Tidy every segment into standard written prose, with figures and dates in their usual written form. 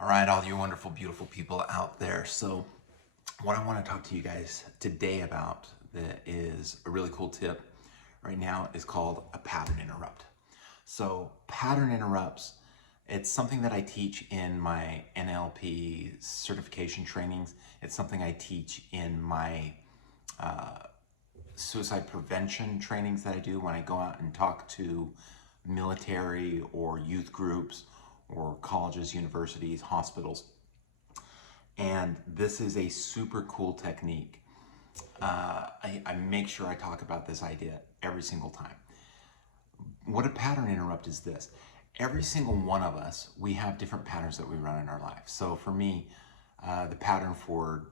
All right, all you wonderful, beautiful people out there. So, what I want to talk to you guys today about that is a really cool tip right now is called a pattern interrupt. So, pattern interrupts, it's something that I teach in my NLP certification trainings. It's something I teach in my suicide prevention trainings that I do when I go out and talk to military or youth groups or colleges, universities, hospitals. And this is a super cool technique. I make sure I talk about this idea every single time. What a pattern interrupt is this. Every single one of us, we have different patterns that we run in our life. So for me, the pattern for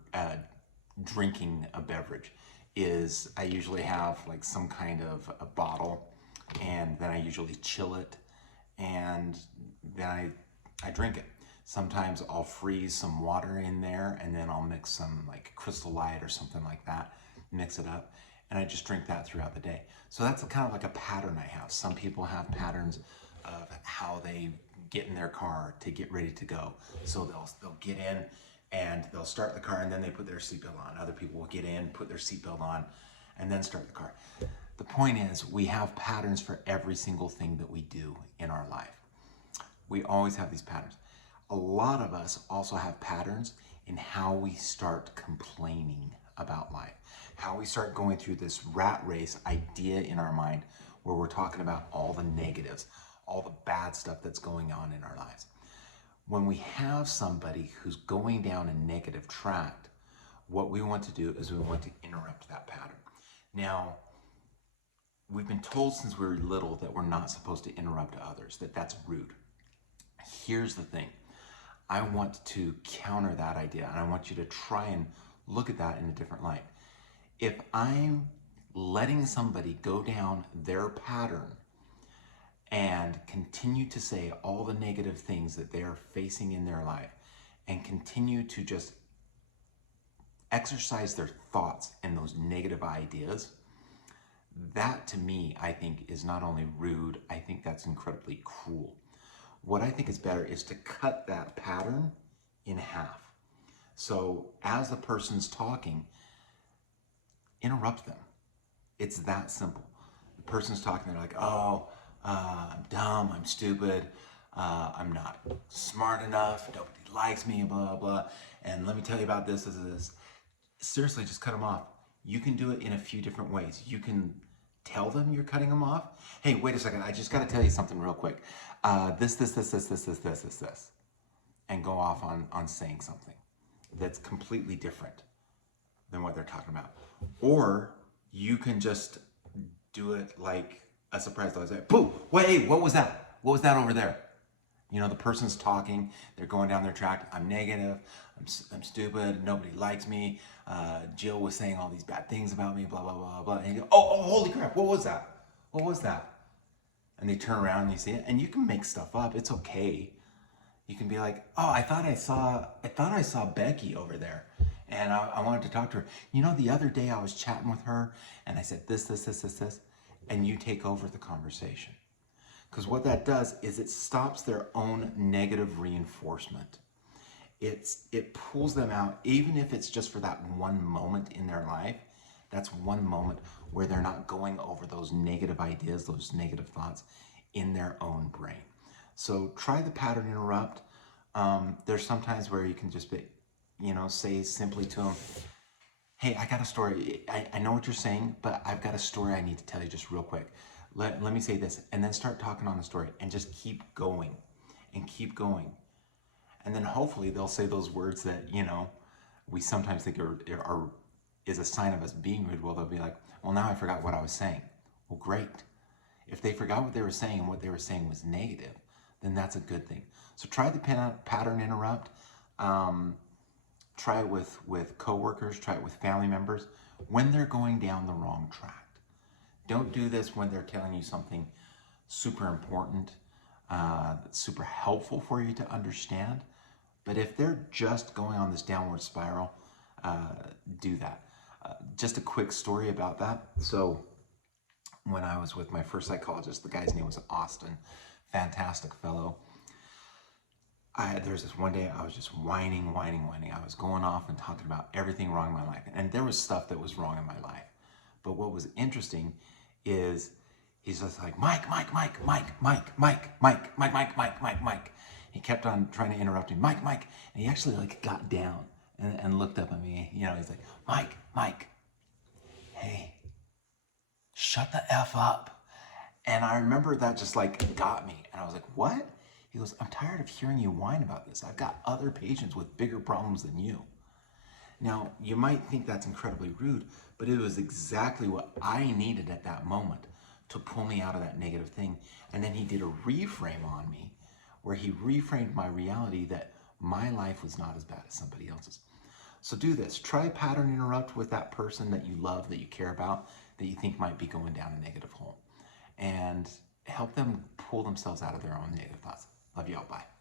drinking a beverage is I usually have like some kind of a bottle, and then I usually chill it, and then I drink it. Sometimes I'll freeze some water in there, and then I'll mix some like Crystal Light or something like that, mix it up, and I just drink that throughout the day. So that's kind of like a pattern I have. Some people have patterns of how they get in their car to get ready to go. So they'll get in and they'll start the car and then they put their seatbelt on. Other people will get in, put their seatbelt on, and then start the car. The point is, we have patterns for every single thing that we do in our life. We always have these patterns. A lot of us also have patterns in how we start complaining about life, how we start going through this rat race idea in our mind where we're talking about all the negatives, all the bad stuff that's going on in our lives. When we have somebody who's going down a negative track, what we want to do is we want to interrupt that pattern. Now, we've been told since we were little that we're not supposed to interrupt others, that that's rude. Here's the thing. I want to counter that idea, and I want you to try and look at that in a different light. If I'm letting somebody go down their pattern and continue to say all the negative things that they are facing in their life and continue to just exercise their thoughts and those negative ideas, that to me, I think, is not only rude, I think that's incredibly cruel. What I think is better is to cut that pattern in half. So as the person's talking, interrupt them. It's that simple. The person's talking, they're like, oh, I'm dumb, I'm stupid, I'm not smart enough, nobody likes me, blah, blah, blah. And let me tell you about this. Seriously, just cut them off. You can do it in a few different ways. You can tell them you're cutting them off. Hey, wait a second, I just gotta tell you something real quick. This, and go off on saying something that's completely different than what they're talking about. Or you can just do it like a surprise. Like, boo, wait, what was that? What was that over there? You know, the person's talking, they're going down their track. I'm negative, I'm stupid, nobody likes me. Jill was saying all these bad things about me, blah, blah, blah, blah. And you go, oh, holy crap, what was that? What was that? And they turn around and you see it, and you can make stuff up. It's okay. You can be like, oh, I thought I saw Becky over there, and I wanted to talk to her. You know, the other day I was chatting with her, and I said this, and you take over the conversation. Because what that does is it stops their own negative reinforcement. It pulls them out, even if it's just for that one moment in their life. That's one moment where they're not going over those negative ideas, those negative thoughts in their own brain. So try the pattern interrupt. There's sometimes where you can just be, say simply to them, hey, I got a story. I know what you're saying, but I've got a story I need to tell you just real quick. Let me say this, and then start talking on the story and just keep going and keep going. And then hopefully they'll say those words that, we sometimes think is a sign of us being rude. Well, they'll be like, well, now I forgot what I was saying. Well, great. If they forgot what they were saying and what they were saying was negative, then that's a good thing. So try the pattern interrupt. Try it with coworkers, try it with family members when they're going down the wrong track. Don't do this when they're telling you something super important, that's super helpful for you to understand. But if they're just going on this downward spiral, do that. Just a quick story about that. So when I was with my first psychologist, the guy's name was Austin, fantastic fellow. There's this one day I was just whining. I was going off and talking about everything wrong in my life. And there was stuff that was wrong in my life. But what was interesting is he's just like, Mike. He kept on trying to interrupt me, Mike. And he actually like got down and looked up at me. You know, he's like, Mike, hey, shut the F up. And I remember that just like got me. And I was like, what? He goes, I'm tired of hearing you whine about this. I've got other patients with bigger problems than you. Now, you might think that's incredibly rude, but it was exactly what I needed at that moment to pull me out of that negative thing. And then he did a reframe on me where he reframed my reality that my life was not as bad as somebody else's. So do this. Try pattern interrupt with that person that you love, that you care about, that you think might be going down a negative hole. And help them pull themselves out of their own negative thoughts. Love y'all. Bye.